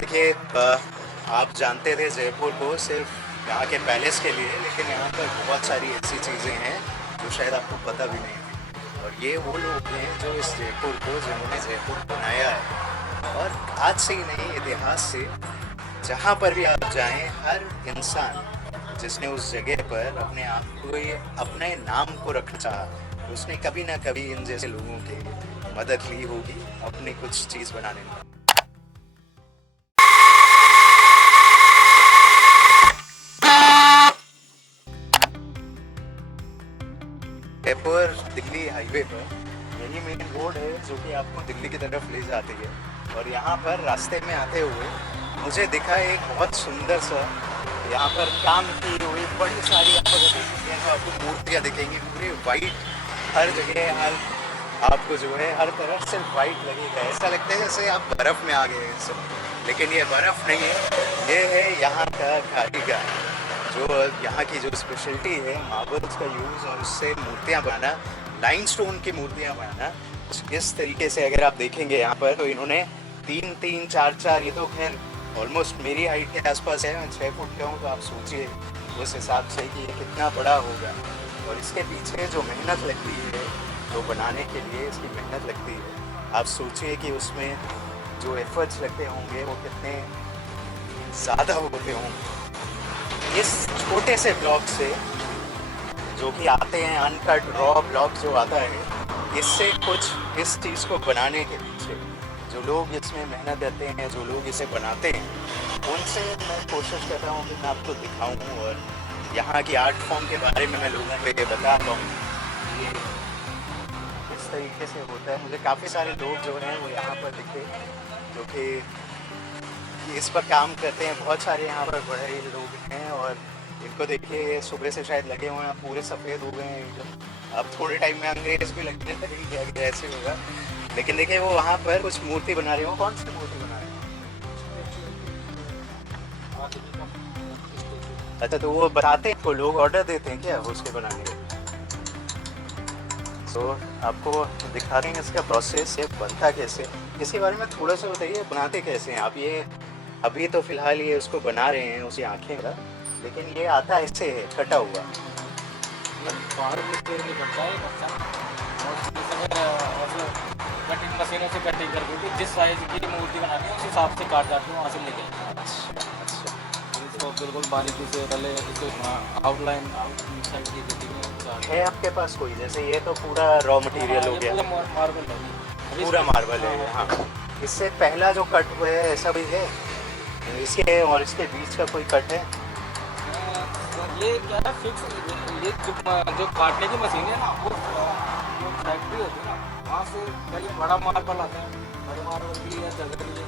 देखिए आप जानते थे जयपुर को सिर्फ यहाँ के पैलेस के लिए, लेकिन यहाँ पर बहुत सारी ऐसी चीज़ें हैं जो शायद आपको पता भी नहीं थी। और ये वो लोग हैं जो इस जयपुर को, जिन्होंने जयपुर बनाया है। और आज से ही नहीं, इतिहास से जहाँ पर भी आप जाएं, हर इंसान जिसने उस जगह पर अपने आप को, ये अपने नाम को रखना चाहा, उसने कभी ना कभी इन जैसे लोगों की मदद ली होगी अपनी कुछ चीज़ बनाने में। जयपुर दिल्ली हाईवे पर यही मेन रोड है जो कि आपको दिल्ली की तरफ ले जाती है। और यहाँ पर रास्ते में आते हुए मुझे दिखा एक बहुत सुंदर सा, यहाँ पर काम की हुई बड़ी सारी आपको मूर्तियाँ दिखेंगी, पूरी वाइट। हर जगह आपको जो है हर तरफ से वाइट लगेगा, ऐसा लगता है जैसे आप बर्फ़ में आ गए हैं सब। लेकिन ये बर्फ़ नहीं है, ये है यहाँ का कारीगर, जो यहाँ की जो स्पेशलिटी है मार्बल्स का यूज़ और उससे मूर्तियाँ बनाना, लाइमस्टोन की मूर्तियाँ बनाना। इस तरीके से अगर आप देखेंगे यहाँ पर, तो इन्होंने 3-3, 4-4, ये तो खैर ऑलमोस्ट मेरी हाइट के आसपास है, मैं 6 फुट का हूँ, तो आप सोचिए उस हिसाब से कि ये कितना बड़ा होगा। और इसके पीछे जो मेहनत लगती है, जो बनाने के लिए इसकी मेहनत लगती है, आप सोचिए कि उसमें जो एफर्ट्स लगते होंगे वो कितने ज़्यादा होते होंगे। इस छोटे से ब्लॉक से जो कि आते हैं, अनकट रॉ ब्लॉक जो आता है, इससे कुछ इस चीज़ को बनाने के पीछे जो लोग इसमें मेहनत देते हैं, जो लोग इसे बनाते हैं, उनसे मैं कोशिश करता हूँ कि मैं आपको दिखाऊँ और यहाँ की आर्ट फॉर्म के बारे में मैं लोगों को ये बता पाऊँ। ये इस तरीके से होता है। मुझे काफ़ी सारे लोग जो हैं वो यहाँ पर दिखे जो कि इस पर काम करते हैं। बहुत सारे यहाँ पर बड़े लोग हैं और इनको देखिए सुबह से शायद लगे हुए हैं, पूरे सफ़ेद हो गए हैं एकदम। अब थोड़े टाइम में अंग्रेज भी लगने लगेंगे, ऐसे होगा। लेकिन देखिए वो वहाँ पर कुछ मूर्ति बना रहे हो। कौन सी मूर्ति बना रहे हैं? अच्छा, तो वो बताते हैं, को लोग ऑर्डर देते हैं क्या उसके बनाने के? तो आपको दिखा रहे हैं इसका प्रोसेस, ये बनता कैसे, इसके बारे में थोड़ा सा बताइए। बनाते कैसे हैं आप ये? अभी तो फिलहाल ये उसको बना रहे हैं, उसकी आँखें का, लेकिन ये आता ऐसे है कटा हुआ। कटिंग मशीनों से कटिंग करके कि जिस साइज की मूर्ति बनानी है उस हिसाब से काट जाती है, वहाँ से लेके अच्छा, इसको बिल्कुल बारीकी से पहले इसको आउटलाइन साइड की देती है आपके पास कोई? जैसे ये तो पूरा रॉ मटेरियल हो गया, मार्बल है, पूरा मार्बल है। हाँ, इससे पहला जो कट हुआ है ऐसा भी है? इसके और इसके बीच का कोई कट है? ये क्या है फिक्स, ये जो काटने की मशीन है ना, वो फैक्ट्री होती है ना, वहाँ से पहले बड़ा मार्बल आता है, बड़े मार्बल के लिए जगह के लिए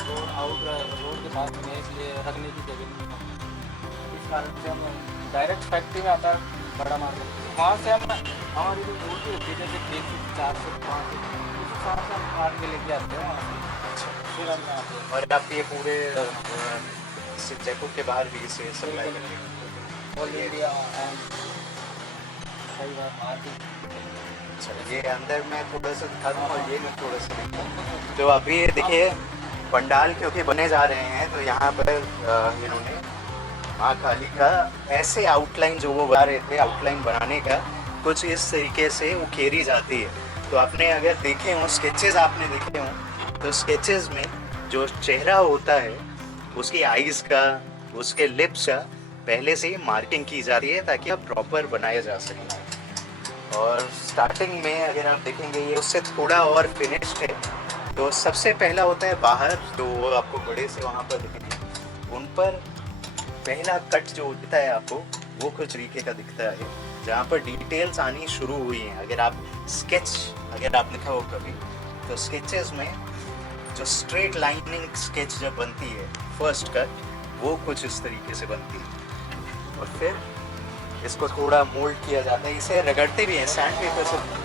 तो आउट रोड के पास में, इसलिए रखने की जगह नहीं। इस कारण से हम डायरेक्ट फैक्ट्री में आता है बड़ा मार्बल, वहाँ से हम हमारी जो मूर्ति होती है जैसे 3 फीट 4 फीट 5 फीट, उस हिसाब से हम काट के लेके आते हैं वहाँ से, फिर हम यहाँ पे। और आप ये पूरे जयपुर के बाहर भी इसे सप्लाई करते हैं? ऑल इंडिया एंड कई बार मार्केट। अच्छा, ये अंदर मैं थोड़ा सा दिखा दूँ और ये मैं थोड़ा सा दिखा। तो अभी ये देखिए पंडाल क्योंकि बने जा रहे हैं, तो यहाँ पर इन्होंने माँ काली का ऐसे आउटलाइन, जो वो बना रहे थे आउटलाइन बनाने का, कुछ इस तरीके से उकेरी जाती है। तो आपने अगर देखे हों स्केचेस, आपने देखे हों तो स्केचेस में जो चेहरा होता है, उसकी आईज़ का, उसके लिप्स का पहले से ही मार्किंग की जाती है ताकि अब प्रॉपर बनाया जा सके। और स्टार्टिंग में अगर आप देखेंगे ये उससे थोड़ा और फिनिश्ड है। तो सबसे पहला होता है बाहर, तो वो आपको बड़े से वहाँ पर दिखेंगे, उन पर पहला कट जो दिखता है आपको, वो कुछ तरीके का दिखता है, जहाँ पर डिटेल्स आनी शुरू हुई हैं। अगर आप स्केच, अगर आप लिखा हो कभी, तो स्केचेस में जो स्ट्रेट लाइनिंग स्केच जब बनती है, फर्स्ट कट, वो कुछ इस तरीके से बनती है। और फिर इसको थोड़ा मोल्ड किया जाता है, इसे रगड़ते भी हैं सैंड पेपर से।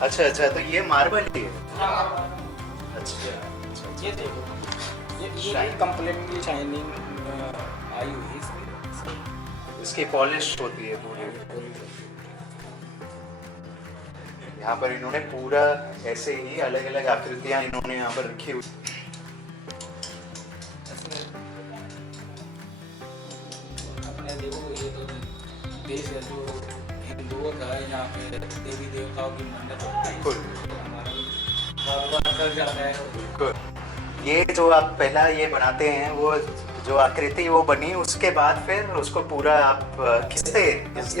अच्छा अच्छा, तो ये मार्बल ही है? अच्छा, ये देखो, ये कंप्लीटली शाइनिंग आई हुई है इसमें। इसकी पॉलिश होती है पूरी। यहाँ पर इन्होंने पूरा ऐसे ही अलग अलग आकृतियां इन्होंने यहाँ पर रखी हुई। अपने देखो ये तो देश है जो हिंदुओं का है, यहाँ पे देवी देवताओं की मन्नत होती है, बिल्कुल हमारा कारोबार चल जाता है। बिल्कुल। ये जो आप पहला ये बनाते हैं, वो जो आकृति वो बनी, उसके बाद फिर उसको पूरा आप खींचते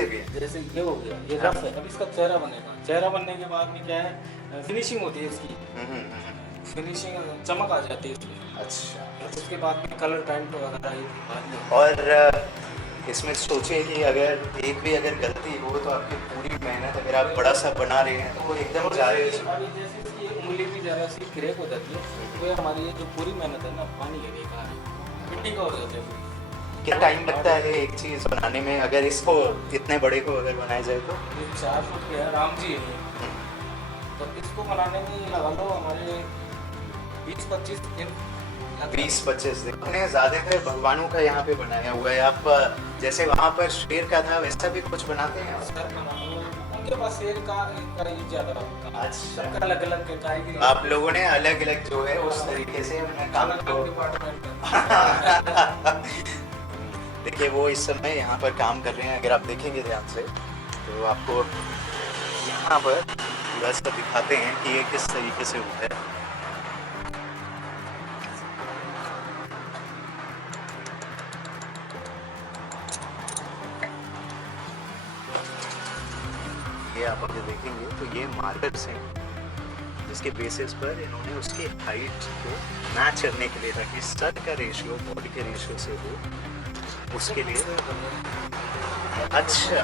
भी हैं। जैसे ये हो गया, ये रफ है, अब इसका चेहरा बनेगा। चेहरा बनने के बाद में क्या है, फिनिशिंग होती है इसकी, फिनिशिंग चमक आ जाती है इसमें। अच्छा। उसके बाद में कलर टाइम वगैरह ये बाद में। और इसमें सोचिए कि अगर एक भी अगर गलती हो तो आपकी पूरी मेहनत, अगर आप बड़ा सा बना रहे हैं तो वो एकदम जाए। अभी जैसे इसकी उंगली भी ज़रा सी क्रैक हो जाती है, तो हमारी ये जो पूरी मेहनत है ना, पानी है बेकार है, मिट्टी का हो जाता है। क्या टाइम लगता है एक चीज़ बनाने में, अगर इसको इतने बड़े को अगर बनाया जाए तो? ये 4 फुट के है, राम जी है, तो इसको बनाने में लगा लो हमारे 20-25 दिन। 20-25 दिन। हमने ज़्यादातर भगवानों का यहाँ पे बनाया हुआ है। आप जैसे वहाँ पर शेर का था, वैसा भी कुछ बनाते हैं? सर उनके पास शेर का ही ज़्यादा काम। अच्छा। अलग अलग के कारीगरी, आप लोगों ने अलग अलग जो है उस तरीके से काम को देखिए, वो इस समय यहाँ पर काम कर रहे हैं। अगर आप देखेंगे ध्यान से तो आपको यहाँ पर थोड़ा सा दिखाते हैं कि ये किस तरीके से होता है। ये आप अगर देखेंगे तो ये मार्कर्स हैं जिसके बेसिस पर इन्होंने उसकी हाइट को मैच करने के लिए, ताकि सर का रेशियो बॉडी के रेशियो से हो, उसके लिए। अच्छा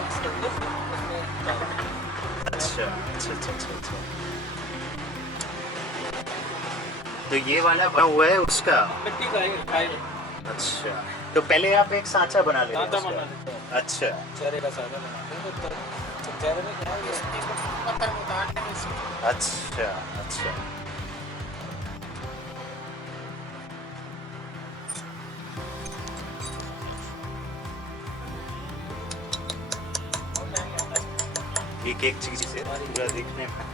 अच्छा अच्छा अच्छा अच्छा। तो ये वाला बना हुआ है उसका मिट्टी का है। अच्छा, तो पहले आप एक सांचा बना लेते हैं सांचा उसका? बना लेते हैं। अच्छा चेहरे का साधा बनाते हैं, तो चेहरे में क्या है, इसको पत्थर में उतारने में इसको। अच्छा अच्छा। एक एक चीज से पूरा देखने में,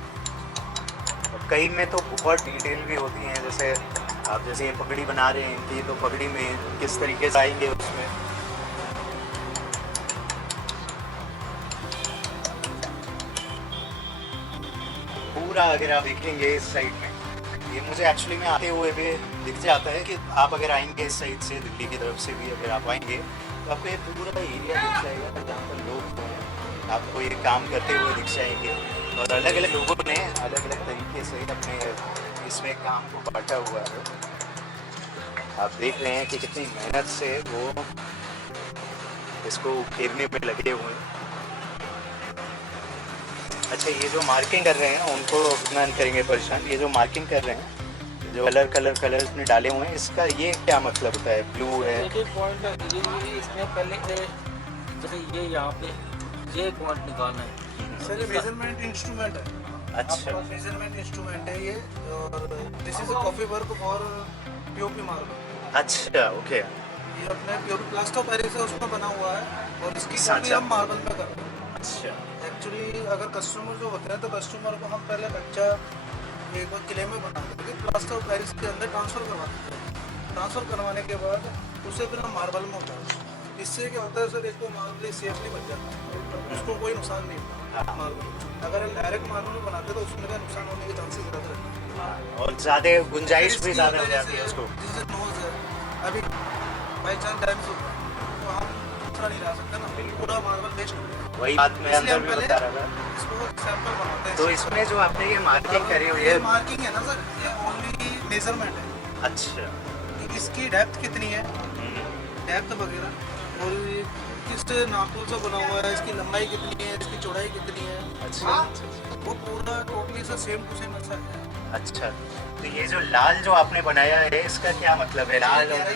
और कई में तो बहुत डिटेल भी होती हैं। जैसे आप जैसे ये पगड़ी बना रहे हैं कि तो पगड़ी में किस तरीके से आएंगे उसमें। पूरा अगर आप देखेंगे इस साइड में, ये मुझे एक्चुअली में आते हुए भी दिख जाता है कि आप अगर आएंगे इस साइड से, दिल्ली की तरफ से भी अगर आप आएंगे तो आपको ये पूरा एरिया दिख जाएगा जहाँ पर लोग हैं, आपको ये काम करते हुए दिख जाएंगे। और अलग अलग लोगों ने अलग अलग तरीके से अपने इसमें काम को बांटा हुआ है। आप देख रहे हैं कि कितनी मेहनत से वो इसको घेरने में लगे हुए हैं। अच्छा, ये जो मार्किंग कर रहे हैं उनको इतना नहीं करेंगे परेशान। ये जो मार्किंग कर रहे हैं, जो कलर इसमें डाले हुए हैं, इसका ये क्या मतलब होता है? ब्लू है, एक पॉइंट ये इसमें पहले जैसे ये यहाँ पे ये पॉइंट निकालना है। सर ये मेजरमेंट इंस्ट्रूमेंट है। अच्छा मेजरमेंट इंस्ट्रूमेंट है ये, और this is a coffee work for POP marble. अच्छा ओके। ये अपने प्योर प्लास्टर ऑफ पेरिस है, उसमें बना हुआ है, और इसकी कॉपी सांचा। हम मार्बल में करते हैं। अच्छा एक्चुअली अगर कस्टमर जो होते हैं तो कस्टमर को हम पहले कच्चा एक बार किले में बना देते हैं, प्लास्टर ऑफ पेरिस के अंदर ट्रांसफ़र करवा देते हैं। ट्रांसफ़र करवाने के बाद उसे फिर हम मार्बल में उतारते हैं। इससे क्या होता है सर, एक तो मार्बल सेफली बच जाता है, उसको कोई नुकसान नहीं होता मार्बल। अगर डायरेक्ट मार्बल में बनाते तो उसमें का नुकसान होने के चांसेस ज़्यादा रहते हैं, और ज़्यादा गुंजाइश भी ज़्यादा हो जाती है उसको। जैसे नोज है, अभी बाई चांस डैमेज होता है तो हम दूसरा नहीं ला सकते ना, पूरा मार्बल वेस्ट हो जाएगा। वही बात मैं इसलिए अंदर हम भी पहले बता रहा था। इसको सैंपल बनाते हैं। तो इसमें जो आपने ये मार्किंग करी हुई ये है, मार्किंग है ना सर, ये ओनली मेजरमेंट है। अच्छा कि इसकी डेप्थ कितनी है, डेप्थ वगैरह, और ये किस नापतोल से बना हुआ है, इसकी लंबाई कितनी है, इसकी चौड़ाई कितनी है, अच्छा वो पूरा टोटली से सेम टू सेम ऐसा है। अच्छा। तो ये जो लाल जो आपने बनाया है, इसका क्या मतलब है? लाल और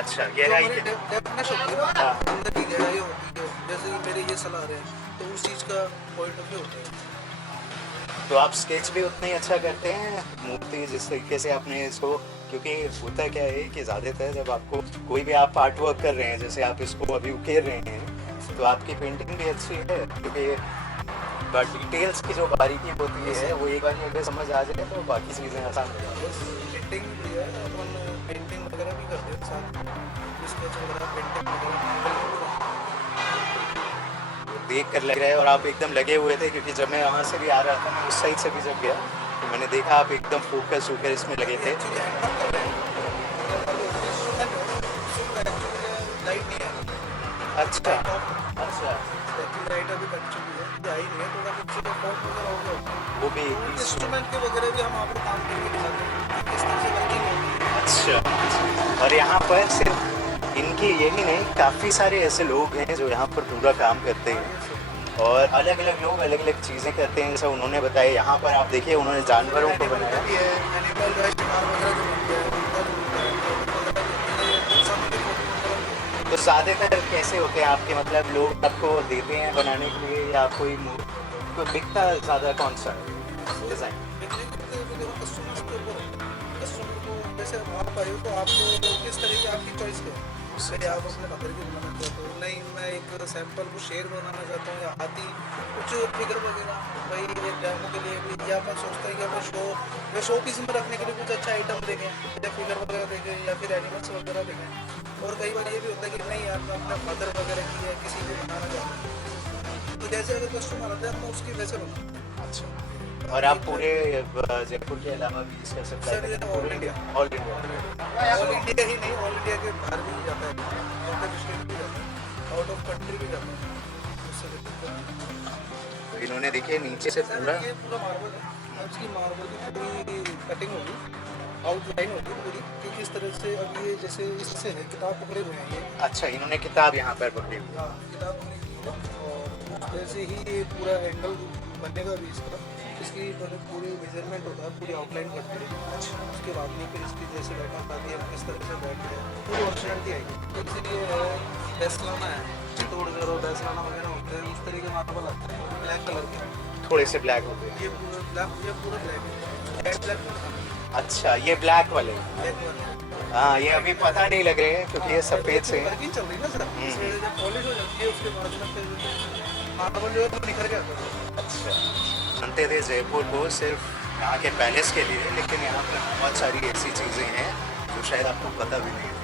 अच्छा गहराई जो के, डेप्थनेस होती है ना, अंदर की गहराई होती है, जैसे कि मेरे ये सलाह रहे हैं तो उस चीज़ का पॉइंट ऑफ व्यू होता है। तो आप स्केच भी उतना ही अच्छा करते हैं मूर्ति जिस तरीके से आपने इसको, क्योंकि होता क्या है कि ज़्यादातर जब आपको कोई भी आप आर्ट वर्क कर रहे हैं, जैसे आप इसको अभी उकेर रहे हैं, तो आपकी पेंटिंग भी अच्छी है, क्योंकि डिटेल्स की जो बारीकी होती है वो एक बार अगर समझ आ जाए तो बाकी चीज़ें आसान हो जाती पेंटिंग भी है, अपन पेंटिंग वगैरह भी करते हैं साथ, स्केच वगैरह पेंटिंग वगैरह। है। देख कर लग रहा है, और आप एकदम लगे हुए थे, क्योंकि जब मैं वहाँ से भी आ रहा था, मैं उस साइड से भी जब गया तो मैंने देखा आप एकदम फोकस होकर इसमें लगे थे। लाइट नहीं है, अच्छा अच्छा, लाइट अभी कट चुकी है, ये आई नहीं है, थोड़ा कुछ फॉल्ट वगैरह हो गया। वो भी इंस्ट्रूमेंट के वगैरह भी हम आपको काम करके दिखाते हैं कि किस तरह से वर्किंग होती है। अच्छा। और यहाँ पर सिर्फ इनकी यही नहीं, काफ़ी सारे ऐसे लोग हैं जो यहाँ पर पूरा काम करते हैं, और अलग अलग लोग अलग अलग चीज़ें करते हैं। जैसा उन्होंने बताया, यहाँ पर आप देखिए उन्होंने जानवरों को बनाया। भी है, एनिमल वेस्ट वगैरह जो बनते हैं, उनका जो बनता है, सब के फोटो वगैरह। तो ज़्यादातर कैसे होते हैं आपके, मतलब लोग आपको देते हैं बनाने के लिए, या कोई तो दिखता ज़्यादा कौन सा डिज़ाइन? कस्टमर्स के ऊपर कस्टमर को, जैसे आप आए हो तो आपको किस तरह की आपकी चॉइस है, पहले आप अपने घर की बनाना चाहते हो, नहीं मैं एक सैंपल को शेयर बनाना चाहता हूँ, या हाथी कुछ फिगर वगैरह भाई एक डेमो के लिए भी, या अपन सोचते हैं कि अपन शो पीस में रखने के लिए कुछ अच्छा आइटम देखें, या फिगर वगैरह देखें, या फिर एनिमल्स वगैरह देखें। और कई बार ये भी होता है कि नहीं यार मैं अपने मदर वगैरह की या किसी को बनाना चाहता हूँ, तो जैसे अगर कस्टमर आता है मैं उसकी वैसे बनाऊँ। अच्छा। और आप पूरे जयपुर के अलावा भी इसका सप्लाई सर ये करते तो हैं? All India, all India. All India ही नहीं, ऑल इंडिया के बाहर भी जाता है, आउट ऑफ स्टेट भी जाता है, आउट ऑफ कंट्री भी जाता है, उससे तो इन्होंने देखिए नीचे से पूरा, ये पूरा मार्बल है, अब इसकी मार्बल की पूरी कटिंग होगी, आउटलाइन होगी पूरी कि किस तरह से, अब ये जैसे इससे है किताब पकड़े हुए हैं ये, अच्छा इन्होंने किताब यहाँ पर पकड़ी हुई है। हाँ किताब हमने की है, और जैसे ही ये पूरा एंगल बनेगा भी इसका, इसकी पूरी मेजरमेंट होता है, पूरी आउटलाइन करते हैं, उसके बाद में फिर इसकी जैसे बैठा आती है किस तरह से बैठ है, पूरी ऑप्शनलिटी आएगी। तो इसीलिए डेस्लाना है, चित्तौड़ जरो डेस्लाना वगैरह होते हैं, उस तरीके मार्बल आते हैं ब्लैक कलर के, थोड़े से ब्लैक होते हैं। ये पूरा ब्लैक, ये पूरा ब्लैक है, रेड ब्लैक अच्छा ये ब्लैक वाले, ब्लैक। हाँ ये अभी पता नहीं लग रहे हैं क्योंकि ये सफ़ेद से हैं। वर्किंग चल रही है ना सर, इसमें जब पॉलिश हो जाती है उसके बाद में फिर मार्बल जो है वो निखर के आता है। अच्छा, जानते थे जयपुर को सिर्फ यहाँ के पैलेस के लिए, लेकिन यहाँ पर बहुत सारी ऐसी चीज़ें हैं जो शायद आपको पता भी नहीं है,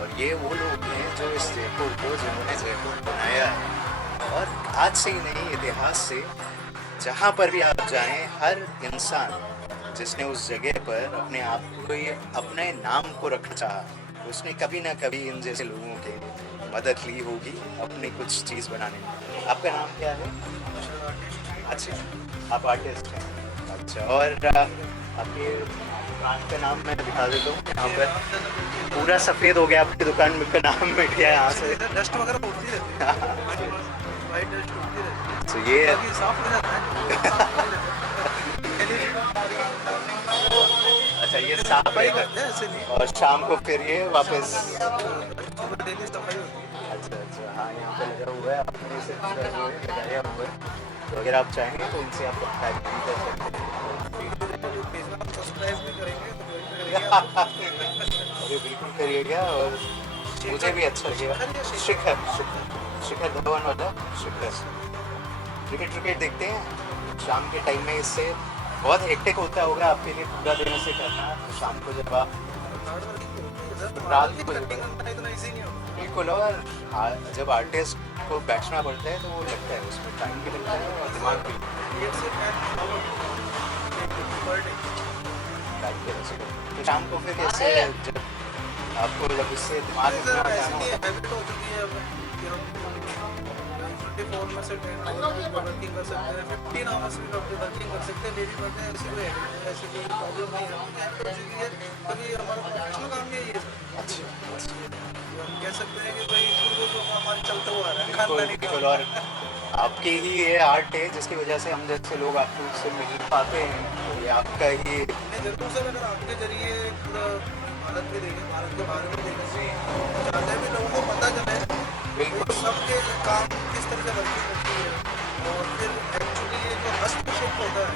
और ये वो लोग हैं जो इस जयपुर को, जिन्होंने जयपुर बनाया है। और आज से ही नहीं, इतिहास से जहाँ पर भी आप जाएं, हर इंसान जिसने उस जगह पर अपने आप को, ये अपने नाम को रखना चाहा, उसने कभी ना कभी इन जैसे लोगों की मदद ली होगी अपनी कुछ चीज़ बनाने में। आपका नाम क्या है? अच्छा, आप आर्टिस्ट हैं। अच्छा, और आपके दुकान का नाम मैं दिखा देता हूँ। यहाँ पर पूरा सफ़ेद हो गया, आपकी दुकान का नाम मिट गया यहाँ से। डस्ट वगैरह उड़ती रहती है, वाइट डस्ट उड़ती रहती है, तो ये बाकी साफ हो जाता है। अच्छा ये साफ रहता है, ऐसे नहीं, और शाम को फिर ये वापस। सुबह डेली सफाई होती है। अच्छा अच्छा, हाँ यहाँ पे लगा हुआ है, आपने इसे पूरा जो है लगाया हुआ है, तो अगर आप चाहेंगे तो इनसे आप कॉन्टैक्ट भी कर सकते हैं। भेजना, सब्सक्राइब भी करेंगे तो join भी करेंगे आप। अरे बिल्कुल करिएगा, और मुझे भी अच्छा लगेगा। शिखर शिखर शिखर धवन वाला शिखर। क्रिकेट क्रिकेट देखते हैं शाम के टाइम में, इससे बहुत हेक्टिक होता होगा आपके लिए पूरा दिन से करना, तो शाम को जब आप हार्ड वर्किंग होती है सर, रात को कटिंग करना इतना ईजी नहीं होता। बिल्कुल, और जब आर्टिस्ट को बैठना पड़ता है तो वो लगता है, उसमें टाइम भी लगता है और दिमाग भी It's a per day। Time भी लगता है। तो शाम को फिर कैसे, जब आपको जब इससे दिमाग में सर ना ऐसे जाना नहीं है, होता हैबिट हो चुकी है अब कि हम 24 में से 10 आवर्स वर्किंग कर सकते हैं, 15 आवर्स भी वर्किंग कर सकते हैं, डेली करते हैं, ऐसी कोई ऐसी कोई प्रॉब्लम नहीं है। हैबिट हो चुकी है, तभी हमारा प्रोफेशनल काम नहीं है ये सर। अच्छा, हम कह सकते हैं कि भाई शुरू से हमारा चलता हुआ आ रहा है, बिल्कुल खानदानी बिल्कुल, काम। और आपकी ही ये आर्ट है जिसकी वजह से हम जैसे लोग आपको उससे मिल पाते हैं, तो ये आपका ही। नहीं जरूर सर, अगर आपके जरिए पूरा भारत में देखें, भारत के बारे में देखें, ज़्यादा भी लोगों को पता चले बिल्कुल। सबके काम किस तरह से वर्किंग होती है, और फिर एक्चुअली ये जो हस्तशिल्प होता है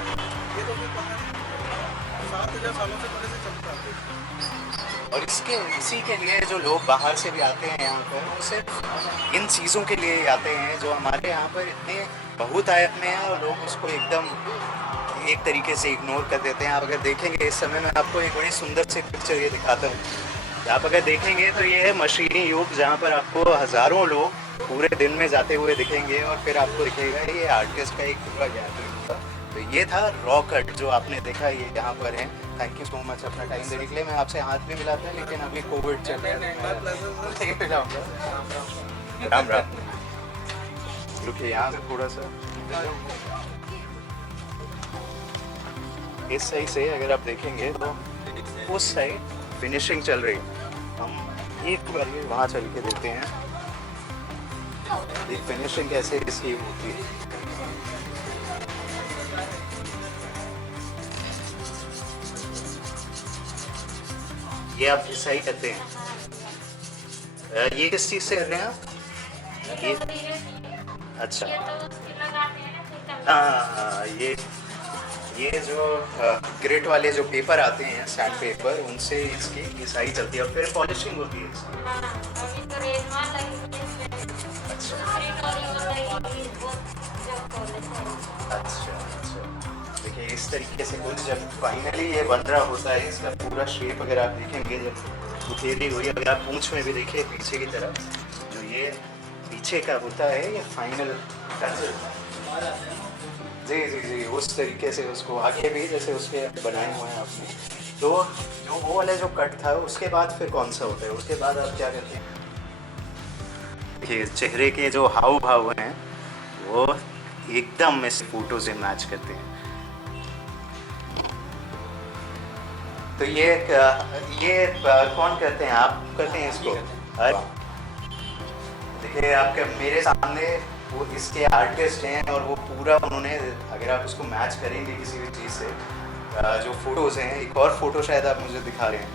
ये तो फिर पता नहीं, 7000 सालों से पहले से चलता है। और इसी के लिए जो लोग बाहर से भी आते हैं यहाँ पर, वो सिर्फ इन चीज़ों के लिए ही आते हैं जो हमारे यहाँ पर इतने बहुतायत में है, और लोग उसको एकदम एक तरीके से इग्नोर कर देते हैं। आप अगर देखेंगे इस समय मैं आपको एक बड़ी सुंदर सी पिक्चर ये दिखाता हूँ। आप अगर देखेंगे तो ये है मशीनी युग, जहाँ पर आपको हज़ारों लोग पूरे दिन में जाते हुए दिखेंगे, और फिर आपको दिखेगा ये आर्टिस्ट का एक पूरा गैदरिंग होगा। तो ये था रॉ कट जो आपने देखा, ये यहाँ पर है। थैंक यू सो मच अपना टाइम देने के लिए। मैं आपसे हाथ भी मिलाता लेकिन अभी कोविड चल रहा है, नहीं मिलाऊंगा। राम राम। रुकिए यहाँ से थोड़ा सा इस साइड से अगर आप देखेंगे तो उस साइड फिनिशिंग चल रही है। हम एक बार ये वहाँ चल के देखते हैं ये फिनिशिंग कैसे इसकी होती है। ये आप इस साइड करते हैं। ये किस चीज़ से कर रहे हैं आप? ये अच्छा, हाँ ये जो ग्रेट वाले जो पेपर आते हैं, सैंड पेपर, उनसे इसकी घिसाई चलती है और फिर पॉलिशिंग होती है इसकी। अच्छा अच्छा, देखिए इस तरीके से कुछ जब फाइनली ये बन रहा होता है, इसका पूरा शेप अगर आप देखेंगे, जब उठेरी हुई, अगर आप पूंछ में भी देखिए पीछे की तरफ जो ये पीछे का होता है, ये फाइनल टच। जी जी जी, उस तरीके से उसको आगे भी जैसे उसके बनाए हुए हैं आपने। तो जो वो वाला जो कट था उसके बाद फिर कौन सा होता है, उसके बाद आप क्या करते हैं? देखिए चेहरे के जो हाव भाव हैं वो एकदम इस फोटो से मैच करते हैं। तो ये कौन करते हैं? आप करते हैं इसको? देखिए आपके मेरे सामने वो इसके आर्टिस्ट हैं, और वो पूरा उन्होंने, अगर आप उसको मैच करेंगे किसी भी चीज़ से, जो फोटोज़ हैं, एक और फोटो शायद आप मुझे दिखा रहे हैं,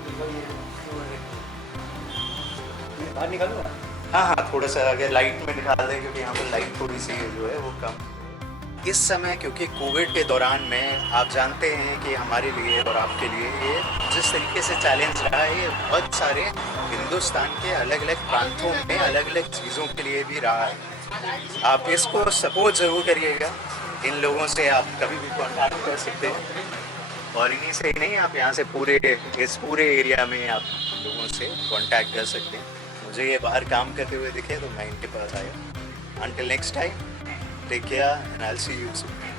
बाहर निकालूंगा। हाँ हाँ थोड़ा सा अगर लाइट में निकाल दें, क्योंकि यहाँ पर लाइट थोड़ी सी जो है वो कम इस समय, क्योंकि कोविड के दौरान में आप जानते हैं कि हमारे लिए और आपके लिए ये जिस तरीके से चैलेंज रहा है, ये बहुत सारे हिंदुस्तान के अलग अलग प्रांतों में अलग अलग चीज़ों के लिए भी रहा है। आप इसको सपोर्ट ज़रूर करिएगा। इन लोगों से आप कभी भी कॉन्टैक्ट कर सकते हैं, और इन्हीं से ही नहीं, आप यहाँ से इस पूरे एरिया में आप लोगों से कांटेक्ट कर सकते हैं। मुझे ये बाहर काम करते हुए दिखे तो मैं इनके पास आया। Until next time, take care and I'll see you soon.